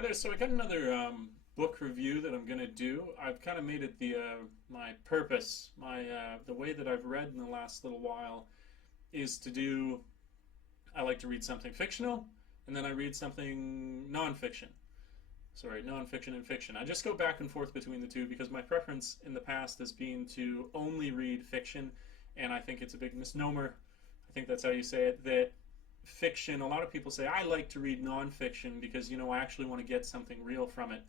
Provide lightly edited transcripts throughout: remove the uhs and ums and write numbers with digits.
Hi there. So I got another book review that I'm going to do. I've kind of made it the my purpose, my the way that I've read in the last little while is to do. I like to read something fictional, and then I read something nonfiction. Sorry, nonfiction and fiction. I just go back and forth between the two because my preference in the past has been to only read fiction, and I think it's a big misnomer. I think that's how you say it. That fiction, a lot of people say, I like to read nonfiction because, I actually want to get something real from it.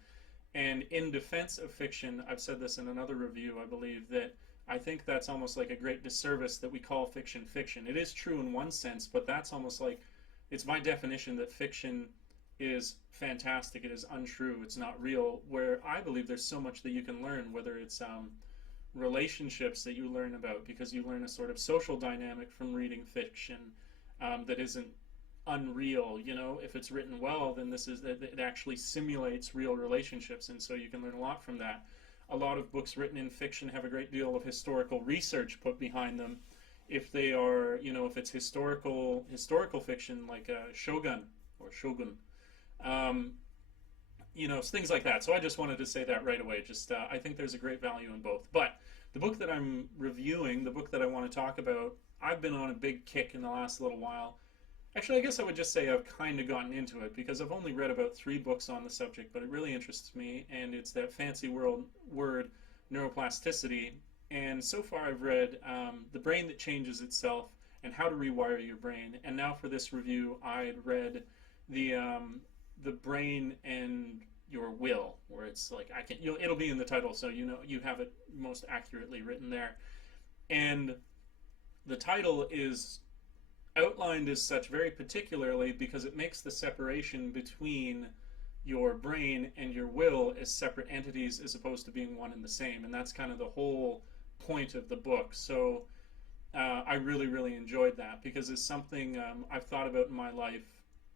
And in defense of fiction, I've said this in another review, I believe, that I think that's almost like a great disservice that we call fiction fiction. It is true in one sense, but that's almost like it's my definition that fiction is fantastic, it is untrue, it's not real, where I believe there's so much that you can learn, whether it's relationships that you learn about because you learn a sort of social dynamic from reading fiction that isn't unreal. If it's written well, then it actually simulates real relationships, and so you can learn a lot from that. A lot of books written in fiction have a great deal of historical research put behind them. If they are, if it's historical fiction like Shogun or Shogun, um, things like that. So I just wanted to say that right away. Just I think there's a great value in both. But the book that I'm reviewing, the book that I want to talk about, I've been on a big kick in the last little while. Actually, I guess I would just say I've kind of gotten into it because I've only read about 3 books on the subject, but it really interests me, and it's that fancy word, neuroplasticity. And so far I've read The Brain That Changes Itself and How to Rewire Your Brain. And now for this review, I had read the Brain and Your Will, where it's like it'll be in the title, so you have it most accurately written there. And the title is outlined as such very particularly because it makes the separation between your brain and your will as separate entities as opposed to being one and the same, and that's kind of the whole point of the book. So I really, really enjoyed that because it's something I've thought about in my life,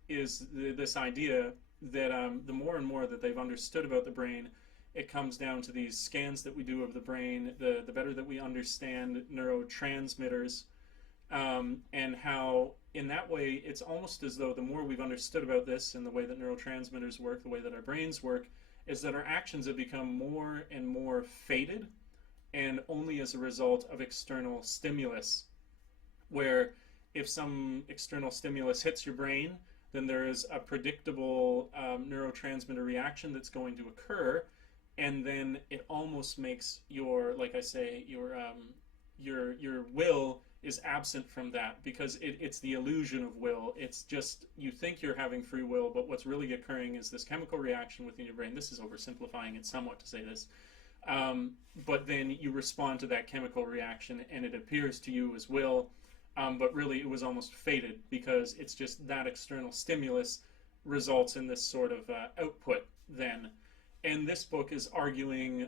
is this idea that the more and more that they've understood about the brain, it comes down to these scans that we do of the brain, the better that we understand neurotransmitters, and how in that way it's almost as though the more we've understood about this and the way that neurotransmitters work, the way that our brains work, is that our actions have become more and more fated and only as a result of external stimulus, where if some external stimulus hits your brain, then there is a predictable neurotransmitter reaction that's going to occur, and then it almost makes like I say, your will is absent from that because it's the illusion of will. It's just you think you're having free will, but what's really occurring is this chemical reaction within your brain. This is oversimplifying it somewhat to say this, but then you respond to that chemical reaction and it appears to you as will, but really it was almost fated because it's just that external stimulus results in this sort of output then. And this book is arguing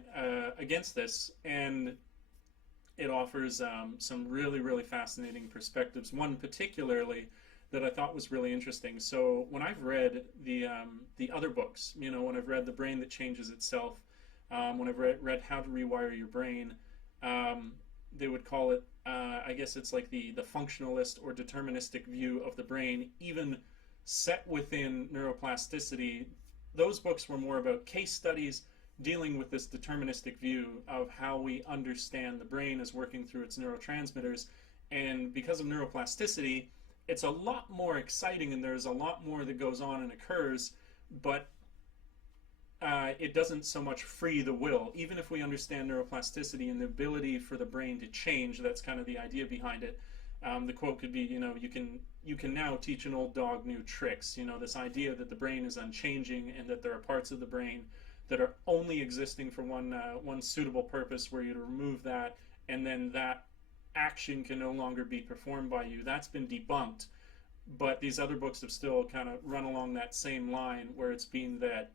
against this, and it offers some really, really fascinating perspectives. One particularly that I thought was really interesting. So when I've read the other books, when I've read The Brain That Changes Itself, when I've read How to Rewire Your Brain, they would call it, I guess it's like the functionalist or deterministic view of the brain, even set within neuroplasticity. Those books were more about case studies dealing with this deterministic view of how we understand the brain as working through its neurotransmitters. And because of neuroplasticity, it's a lot more exciting and there's a lot more that goes on and occurs, but it doesn't so much free the will. Even if we understand neuroplasticity and the ability for the brain to change, that's kind of the idea behind it. The quote could be, you can now teach an old dog new tricks. This idea that the brain is unchanging and that there are parts of the brain that are only existing for one suitable purpose, where you remove that and then that action can no longer be performed by you. That's been debunked. But these other books have still kind of run along that same line, where it's been that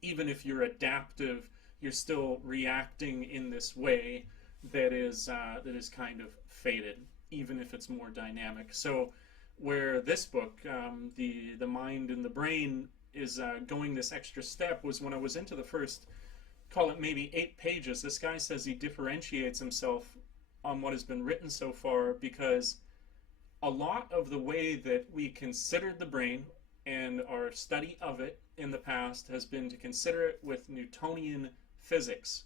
even if you're adaptive, you're still reacting in this way that is kind of fated, even if it's more dynamic. So where this book, the mind and the brain, is going this extra step was when I was into the first, call it maybe 8 pages. This guy says he differentiates himself on what has been written so far because a lot of the way that we considered the brain, and our study of it in the past has been to consider it with Newtonian physics.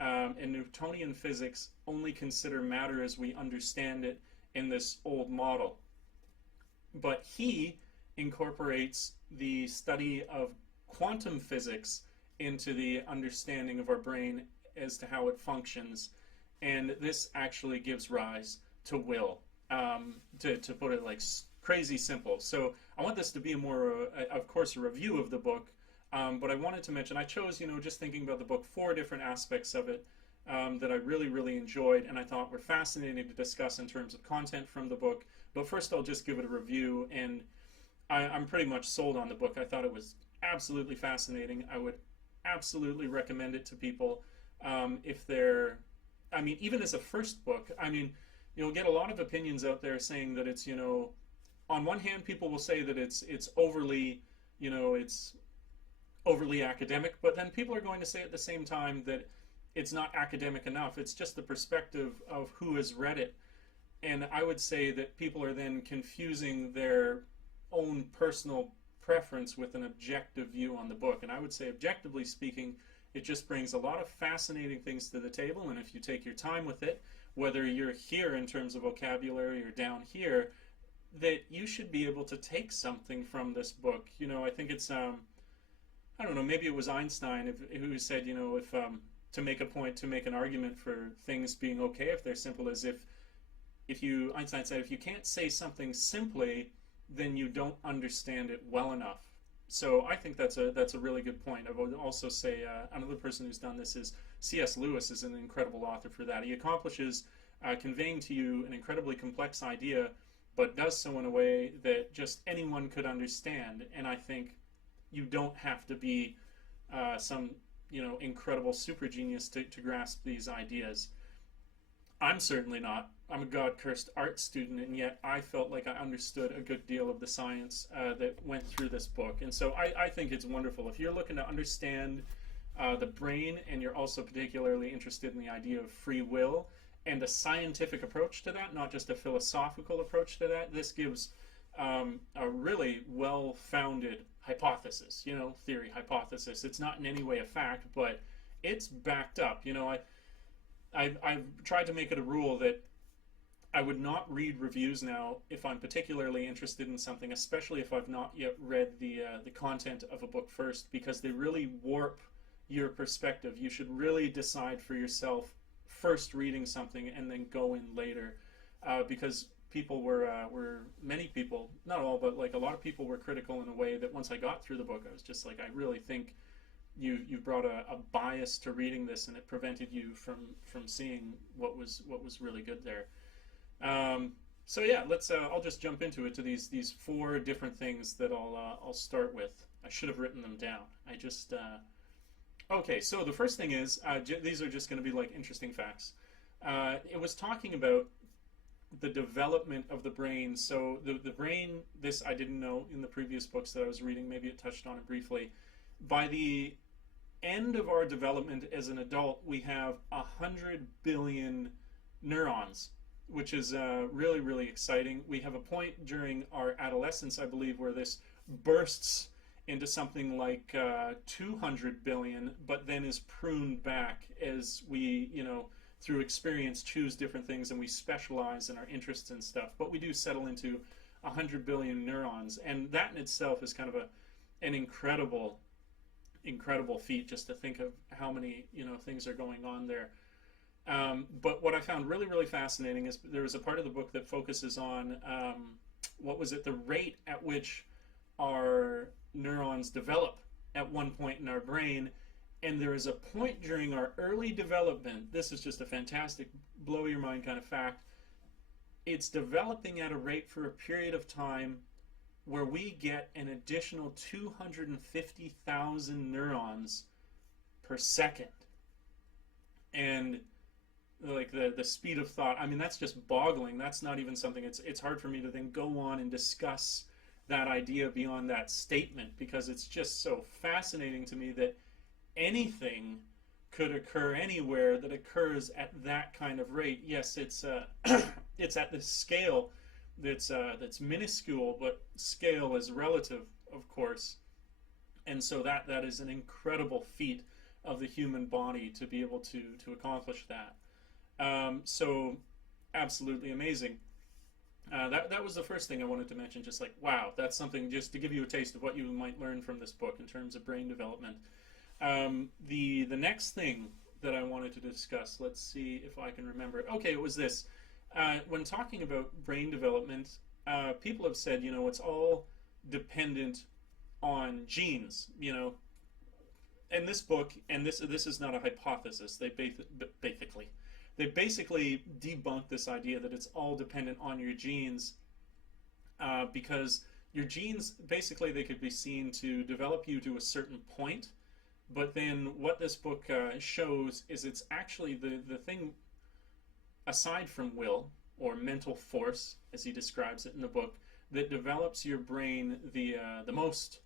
And Newtonian physics only consider matter as we understand it in this old model. But he incorporates the study of quantum physics into the understanding of our brain as to how it functions. And this actually gives rise to will, to put it like crazy simple. So I want this to be of course, a review of the book. But I wanted to mention, I chose, just thinking about the book, 4 different aspects of it that I really, really enjoyed and I thought were fascinating to discuss in terms of content from the book. But first I'll just give it a review, and I'm pretty much sold on the book. I thought it was absolutely fascinating. I would absolutely recommend it to people if they're, even as a first book. You'll get a lot of opinions out there saying that it's, on one hand, people will say that it's overly, it's overly academic, but then people are going to say at the same time that it's not academic enough. It's just the perspective of who has read it. And I would say that people are then confusing their own personal preference with an objective view on the book. And I would say, objectively speaking, it just brings a lot of fascinating things to the table. And if you take your time with it, whether you're here in terms of vocabulary or down here, that you should be able to take something from this book. I think it's, I don't know, maybe it was Einstein who said, if to make a point, to make an argument for things being okay if they're simple, as Einstein said, if you can't say something simply, then you don't understand it well enough. So I think that's a really good point. I would also say another person who's done this is C.S. Lewis is an incredible author for that. He accomplishes conveying to you an incredibly complex idea, but does so in a way that just anyone could understand. And I think you don't have to be some incredible super genius to grasp these ideas. I'm certainly not. I'm a God-cursed art student, and yet I felt like I understood a good deal of the science that went through this book. And so I think it's wonderful. If you're looking to understand the brain, and you're also particularly interested in the idea of free will and a scientific approach to that, not just a philosophical approach to that, this gives a really well-founded hypothesis, theory, hypothesis. It's not in any way a fact, but it's backed up. I've tried to make it a rule that I would not read reviews now if I'm particularly interested in something, especially if I've not yet read the content of a book first, because they really warp your perspective. You should really decide for yourself first reading something and then go in later, because many people, not all, but like a lot of people were critical in a way that once I got through the book, I was just like, I really think you brought a bias to reading this, and it prevented you from seeing what was really good there. So yeah, I'll just jump into it, to these 4 different things that I'll start with. I should have written them down. Okay, so the first thing is, these are just going to be like interesting facts. It was talking about the development of the brain. So the brain, this I didn't know in the previous books that I was reading, maybe it touched on it briefly. By the end of our development as an adult, we have 100 billion neurons, which is really, really exciting. We have a point during our adolescence, I believe, where this bursts into something like 200 billion, but then is pruned back as we, through experience, choose different things, and we specialize in our interests and stuff. But we do settle into 100 billion neurons, and that in itself is kind of an incredible feat, just to think of how many things are going on there. But what I found really, really fascinating is there was a part of the book that focuses on the rate at which our neurons develop at one point in our brain. And there is a point during our early development, this is just a fantastic, blow your mind kind of fact, it's developing at a rate for a period of time where we get an additional 250,000 neurons per second. And like the speed of thought, that's just boggling. That's not even something, it's hard for me to then go on and discuss that idea beyond that statement, because it's just so fascinating to me that anything could occur anywhere that occurs at that kind of rate. Yes, it's it's at this scale that's minuscule, but scale is relative. of course. And so that is an incredible feat of the human body to be able to accomplish that. So absolutely amazing. That was the first thing I wanted to mention. Just like, wow, that's something just to give you a taste of what you might learn from this book in terms of brain development. The next thing that I wanted to discuss, let's see if I can remember it. Okay, it was this. When talking about brain development, people have said, it's all dependent on genes, And this book, and this is not a hypothesis, they basically debunk this idea that it's all dependent on your genes, because your genes, basically, they could be seen to develop you to a certain point, but then what this book shows is it's actually the thing, aside from will, or mental force, as he describes it in the book, that develops your brain the most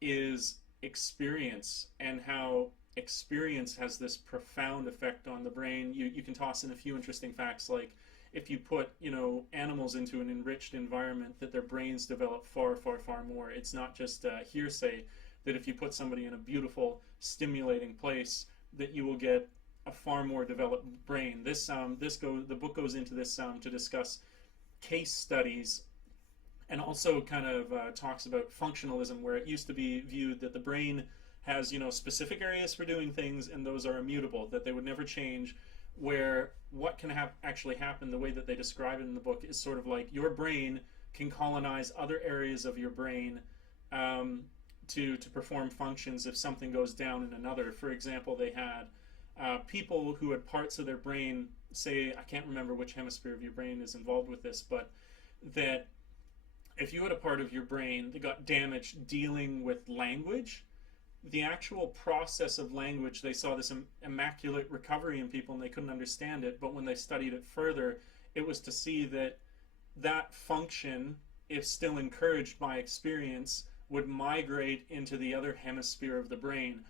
is experience, and how experience has this profound effect on the brain. You can toss in a few interesting facts, like if you put animals into an enriched environment, that their brains develop far, far, far more. It's not just hearsay that if you put somebody in a beautiful, stimulating place, that you will get a far more developed brain. The book goes into this to discuss case studies, and also kind of talks about functionalism, where it used to be viewed that the brain has specific areas for doing things, and those are immutable, that they would never change. Where what can actually happen, the way that they describe it in the book, is sort of like your brain can colonize other areas of your brain to perform functions if something goes down in another. For example, they had people who had parts of their brain, say, I can't remember which hemisphere of your brain is involved with this, but that if you had a part of your brain that got damaged dealing with language, the actual process of language, they saw this immaculate recovery in people, and they couldn't understand it. But when they studied it further, it was to see that that function, if still encouraged by experience, would migrate into the other hemisphere of the brain,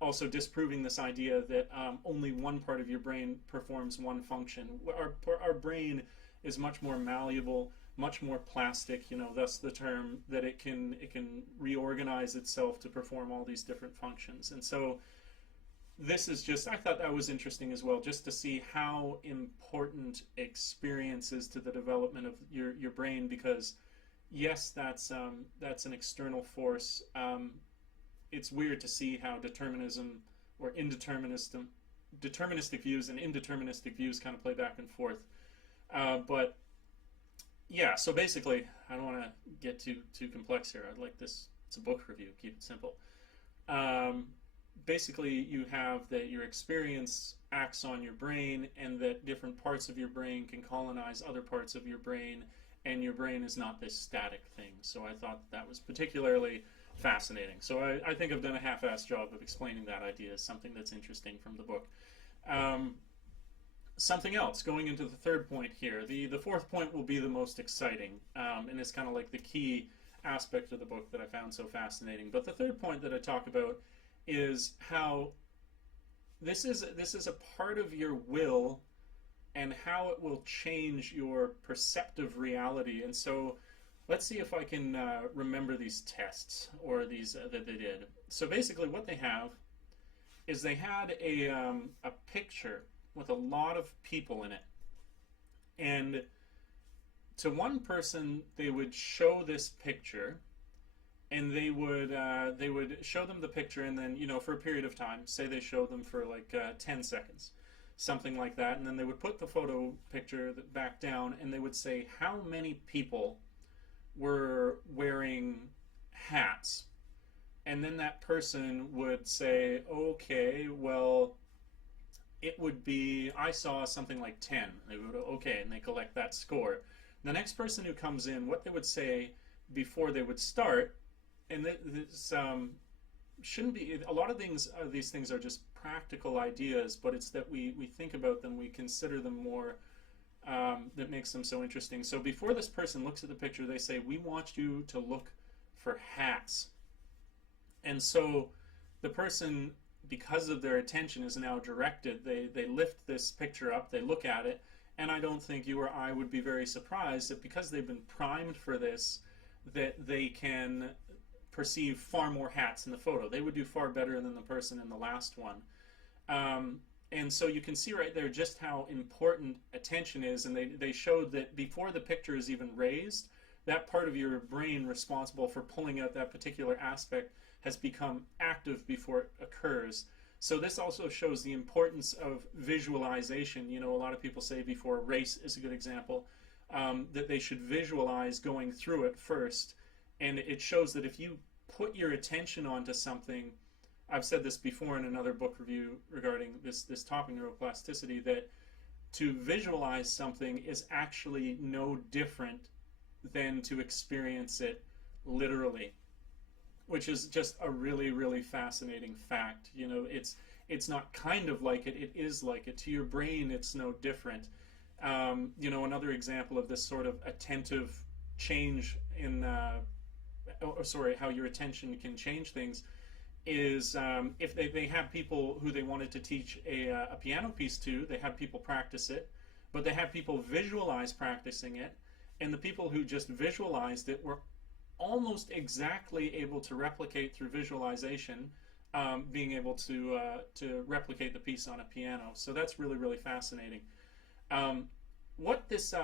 also disproving this idea that only one part of your brain performs one function. Our brain is much more malleable, much more plastic, thus the term, that it can reorganize itself to perform all these different functions. And so this is just, I thought that was interesting as well, just to see how important experience is to the development of your brain, because yes, that's an external force. It's weird to see how determinism or deterministic views and indeterministic views kind of play back and forth. But yeah, so basically, I don't want to get too complex here. I'd like this, it's a book review, keep it simple. Basically, you have that your experience acts on your brain, and that different parts of your brain can colonize other parts of your brain, and your brain is not this static thing. So I thought that was particularly fascinating. So I think I've done a half-assed job of explaining that idea as something that's interesting from the book. Something else, going into the third point here. The fourth point will be the most exciting, and it's kind of like the key aspect of the book that I found so fascinating. But the third point that I talk about is how this is a part of your will, and how it will change your perceptive reality. And so let's see if I can remember these tests, or these that they did. So basically what they have is they had a picture with a lot of people in it, and to one person they would show this picture, and they would show them the picture, and then for a period of time, say they showed them for like 10 seconds, something like that, and then they would put the photo picture back down, and they would say how many people were wearing hats, and then that person would say, okay, well, it would be, I saw something like 10. They would, okay, and they collect that score. The next person who comes in, what they would say before they would start, and this shouldn't be, a lot of things, these things are just practical ideas, but it's that we think about them, we consider them more, that makes them so interesting. So before this person looks at the picture, they say, we want you to look for hats. And so the person, because of their attention, is now directed. They lift this picture up, they look at it, and I don't think you or I would be very surprised that because they've been primed for this, that they can perceive far more hats in the photo. They would do far better than the person in the last one. And so you can see right there just how important attention is, and they showed that before the picture is even raised, that part of your brain responsible for pulling out that particular aspect has become active before it occurs. So this also shows the importance of visualization. You know, a lot of people say before a race is a good example, that they should visualize going through it first. And it shows that if you put your attention onto something, I've said this before in another book review regarding this topic, neuroplasticity, that to visualize something is actually no different than to experience it literally, which is just a really, really fascinating fact. You know, it's not kind of like it, it is like it. To your brain, it's no different. You know, another example of this sort of attentive change in, how your attention can change things is if they have people who they wanted to teach a piano piece to, they have people practice it, but they have people visualize practicing it, and the people who just visualized it were almost exactly able to replicate through visualization, being able to replicate the piece on a piano. So that's really, really fascinating. What this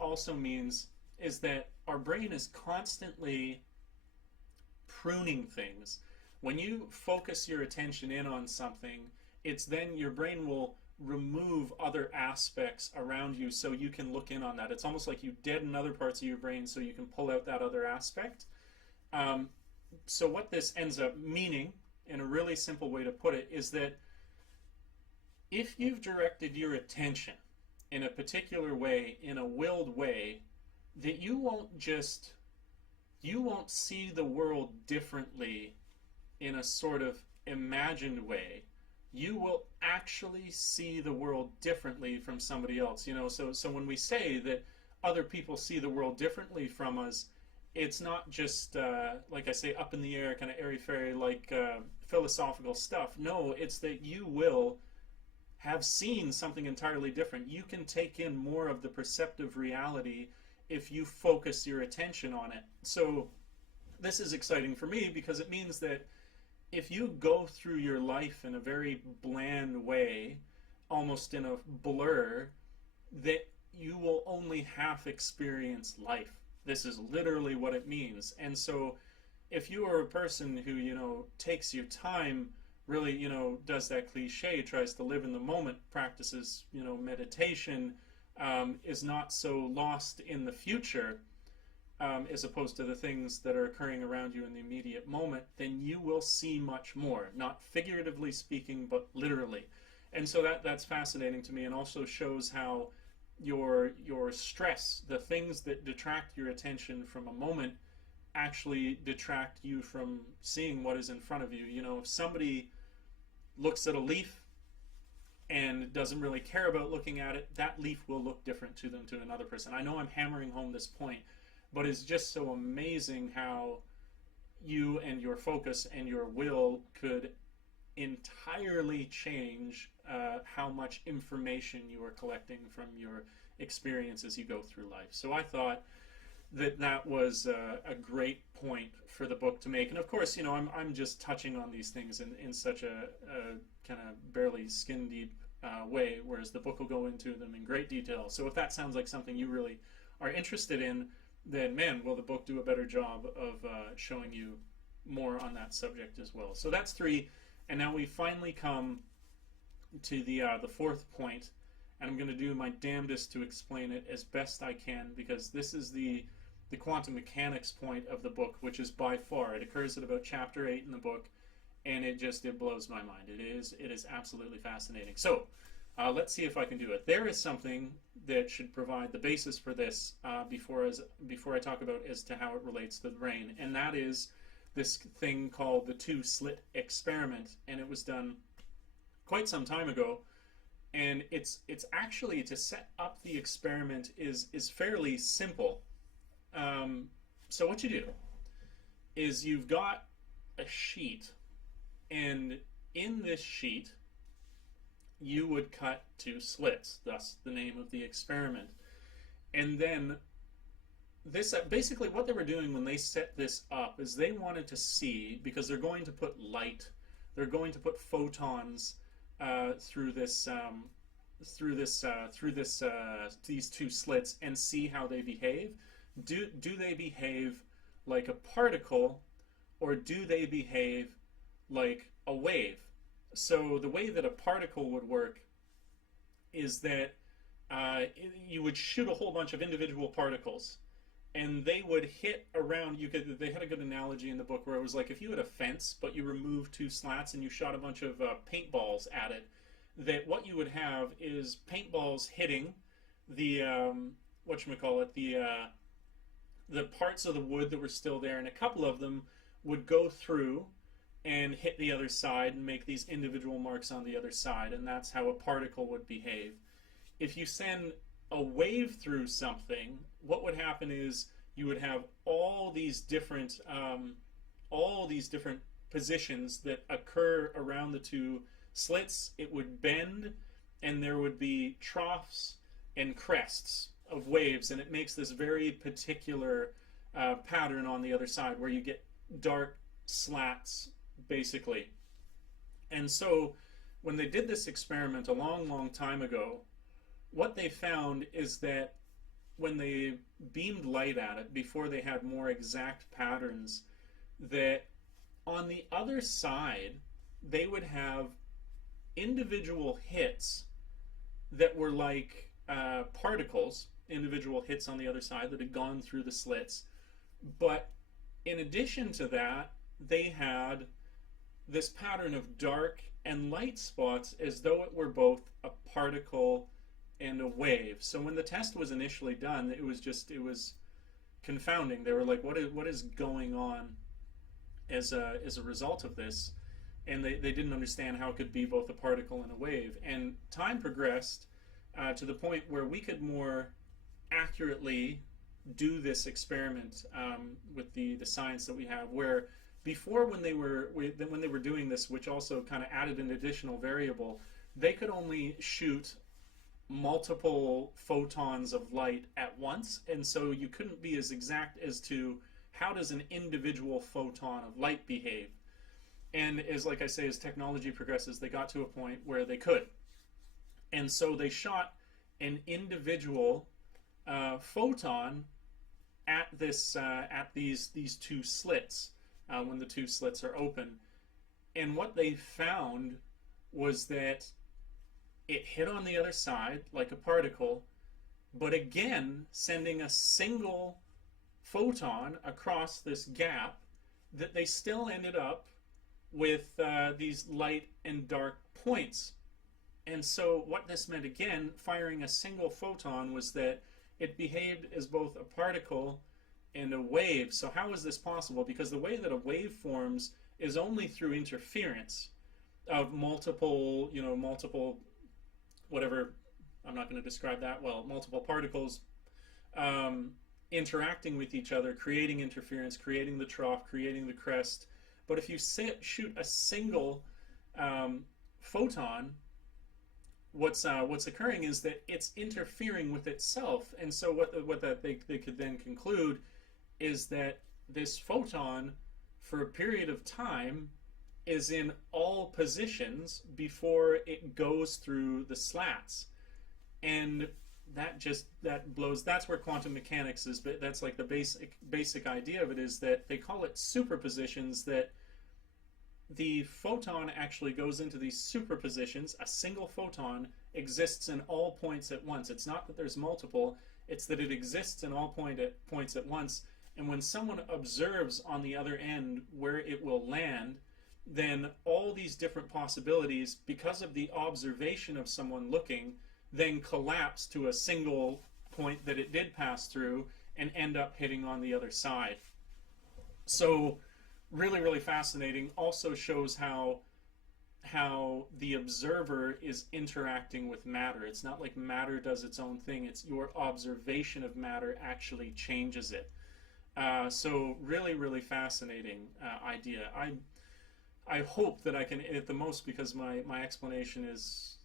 also means is that our brain is constantly pruning things. When you focus your attention in on something, it's then your brain will remove other aspects around you so you can look in on that. It's almost like you deaden other parts of your brain so you can pull out that other aspect. So what this ends up meaning, in a really simple way to put it, is that if you've directed your attention in a particular way, in a willed way, that you won't see the world differently in a sort of imagined way. You will actually see the world differently from somebody else. You know, so when we say that other people see the world differently from us, it's not just like I say, up in the air, kind of airy-fairy, like philosophical stuff. No, it's that you will have seen something entirely different. You can take in more of the perceptive reality if you focus your attention on it. So this is exciting for me because it means that if you go through your life in a very bland way, almost in a blur, that you will only half experience life. This is literally what it means. And so if you are a person who, you know, takes your time, really, you know, does that cliche, tries to live in the moment, practices, you know, meditation, is not so lost in the future, as opposed to the things that are occurring around you in the immediate moment, then you will see much more, not figuratively speaking, but literally. And so that's fascinating to me, and also shows how your stress, the things that detract your attention from a moment, actually detract you from seeing what is in front of you. You know, if somebody looks at a leaf and doesn't really care about looking at it, that leaf will look different to them to another person. I know I'm hammering home this point, but it's just so amazing how you and your focus and your will could entirely change how much information you are collecting from your experience as you go through life. So I thought that was a great point for the book to make. And of course, you know, I'm just touching on these things in such a kind of barely skin deep way, whereas the book will go into them in great detail. So if that sounds like something you really are interested in, then man, will the book do a better job of showing you more on that subject as well. So that's 3, and now we finally come to the fourth point, and I'm going to do my damnedest to explain it as best I can, because this is the quantum mechanics point of the book, which is by far, it occurs at about chapter 8 in the book, and it blows my mind. It is absolutely fascinating. So let's see if I can do it. There is something that should provide the basis for this before I talk about as to how it relates to the brain, and that is this thing called the 2-slit experiment, and it was done quite some time ago. And it's actually, to set up the experiment is fairly simple. So what you do is you've got a sheet, and in this sheet you would cut 2 slits, thus the name of the experiment. And then this basically what they were doing when they set this up is they wanted to see, because they're going to put light, they're going to put photons through these two slits and see how they behave. Do they behave like a particle, or do they behave like a wave? So the way that a particle would work is that you would shoot a whole bunch of individual particles, and they would hit around. They had a good analogy in the book where it was like if you had a fence, but you removed two slats and you shot a bunch of paintballs at it. That what you would have is paintballs hitting the whatchamacallit, the parts of the wood that were still there, and a couple of them would go through and hit the other side and make these individual marks on the other side, and that's how a particle would behave. If you send a wave through something, what would happen is you would have all these different positions that occur around the two slits. It would bend, and there would be troughs and crests of waves, and it makes this very particular pattern on the other side where you get dark slats, basically. And so when they did this experiment a long time ago, what they found is that when they beamed light at it, before they had more exact patterns, that on the other side they would have individual hits that were like particles, individual hits on the other side that had gone through the slits. But in addition to that, they had this pattern of dark and light spots as though it were both a particle and a wave. So when the test was initially done, it was confounding. They were like, what is going on as a result of this? And they didn't understand how it could be both a particle and a wave. And time progressed to the point where we could more accurately do this experiment with the science that we have, where before when they were doing this, which also kind of added an additional variable, they could only shoot multiple photons of light at once, and so you couldn't be as exact as to how does an individual photon of light behave. And like I say, as technology progresses, they got to a point where they could, and so they shot an individual photon at these two slits when the two slits are open. And what they found was that it hit on the other side like a particle, but again sending a single photon across this gap, that they still ended up with these light and dark points. And so what this meant, again, firing a single photon, was that it behaved as both a particle and a wave. So how is this possible? Because the way that a wave forms is only through interference of multiple whatever, I'm not going to describe that well, multiple particles interacting with each other, creating interference, creating the trough, creating the crest. But if you shoot a single photon, what's occurring is that it's interfering with itself. And so what they could then conclude is that this photon, for a period of time, is in all positions before it goes through the slats. And that blows. That's where quantum mechanics is. But that's like the basic idea of it, is that they call it superpositions, that the photon actually goes into these superpositions. A single photon exists in all points at once. It's not that there's multiple, it's that it exists in all points at once. And when someone observes on the other end where it will land, then all these different possibilities, because of the observation of someone looking, then collapse to a single point that it did pass through and end up hitting on the other side. So really, really fascinating. Also shows how the observer is interacting with matter. It's not like matter does its own thing. It's your observation of matter actually changes it. So really, really fascinating idea. I hope that I can, at the most, because my explanation is,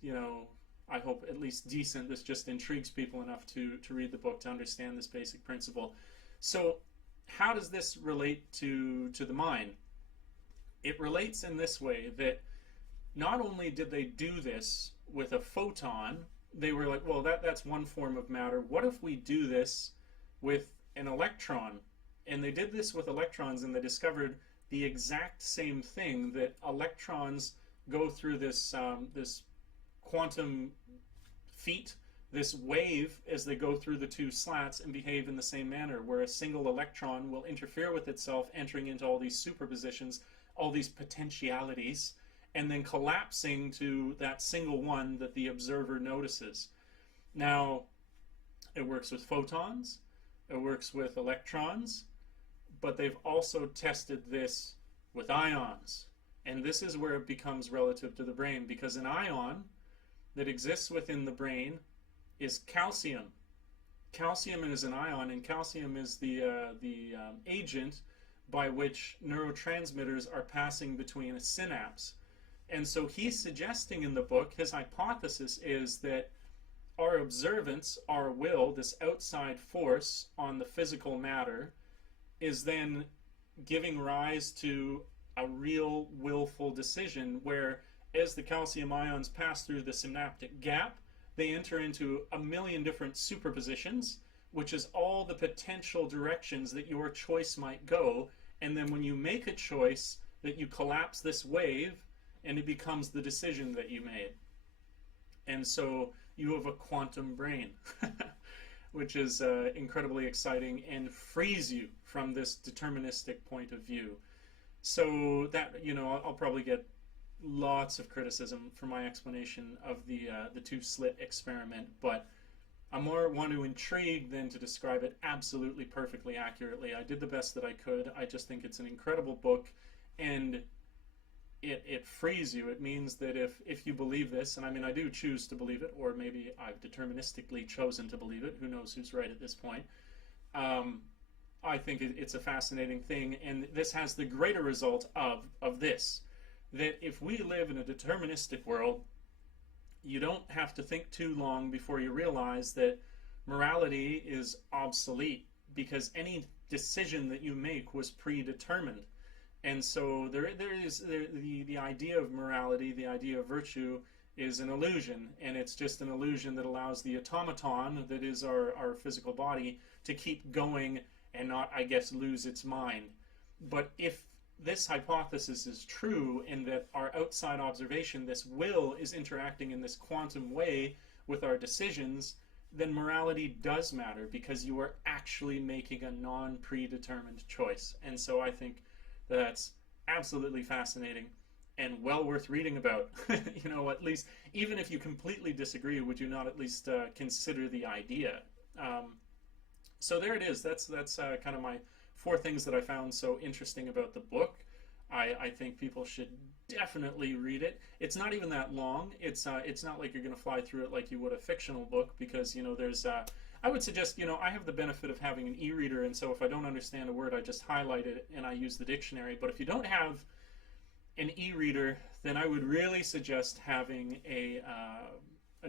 I hope at least decent. This just intrigues people enough to read the book, to understand this basic principle. So how does this relate to the mind? It relates in this way, that not only did they do this with a photon, they were like, well, that's one form of matter. What if we do this with an electron? And they did this with electrons, and they discovered the exact same thing, that electrons go through this this quantum feat, this wave, as they go through the two slats and behave in the same manner, where a single electron will interfere with itself, entering into all these superpositions, all these potentialities, and then collapsing to that single one that the observer notices. Now, it works with photons, it works with electrons, but they've also tested this with ions. And this is where it becomes relative to the brain, because an ion that exists within the brain is calcium. Calcium is an ion, and calcium is the agent by which neurotransmitters are passing between a synapse. And so he's suggesting in the book, his hypothesis is that our observance, our will, this outside force on the physical matter, is then giving rise to a real willful decision where, as the calcium ions pass through the synaptic gap, they enter into a million different superpositions, which is all the potential directions that your choice might go. And then when you make a choice, that you collapse this wave, and it becomes the decision that you made. And so you have a quantum brain, which is incredibly exciting and frees you from this deterministic point of view. So that, you know, I'll probably get lots of criticism for my explanation of the two-slit experiment, but I'm more one to intrigue than to describe it absolutely perfectly accurately. I did the best that I could. I just think it's an incredible book, and it frees you. It means that if you believe this, and I mean, I do choose to believe it, or maybe I've deterministically chosen to believe it, who knows who's right at this point, I think it's a fascinating thing, and this has the greater result of this, that if we live in a deterministic world, you don't have to think too long before you realize that morality is obsolete, because any decision that you make was predetermined. And so there is the idea of morality, the idea of virtue, is an illusion, and it's just an illusion that allows the automaton that is our physical body to keep going and not, I guess, lose its mind. But if this hypothesis is true, and that our outside observation, this will, is interacting in this quantum way with our decisions, then morality does matter, because you are actually making a non-predetermined choice. And so I think that's absolutely fascinating and well worth reading about. You know, at least, even if you completely disagree, would you not at least consider the idea? So there it is. That's kind of my 4 things that I found so interesting about the book. I think people should definitely read it. It's not even that long. It's not like you're going to fly through it like you would a fictional book, because, you know, there's I would suggest, you know, I have the benefit of having an e-reader, and so if I don't understand a word, I just highlight it and I use the dictionary. But if you don't have an e-reader, then I would really suggest having a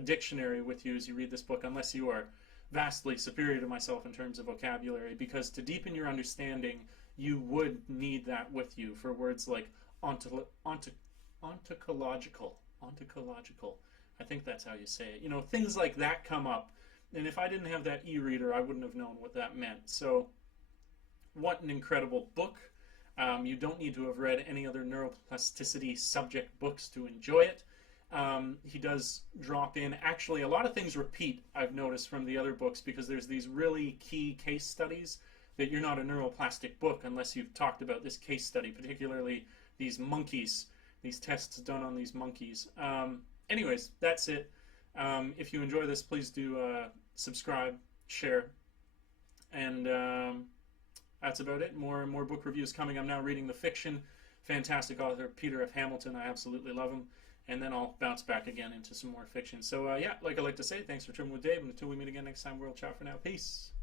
dictionary with you as you read this book, unless you are vastly superior to myself in terms of vocabulary, because to deepen your understanding, you would need that with you for words like ontological. I think that's how you say it. You know, things like that come up. And if I didn't have that e-reader, I wouldn't have known what that meant. So what an incredible book. You don't need to have read any other neuroplasticity subject books to enjoy it. He does drop in, actually, a lot of things repeat, I've noticed, from the other books, because there's these really key case studies that you're not a neuroplastic book unless you've talked about this case study, particularly these monkeys, these tests done on these monkeys. Anyways, that's it. If you enjoy this, please do subscribe, share, and that's about it. More book reviews coming. I'm now reading the fiction. Fantastic author, Peter F. Hamilton. I absolutely love him. And then I'll bounce back again into some more fiction. So yeah, like I like to say, thanks for tripping with Dave, and until we meet again next time, we'll ciao for now. Peace.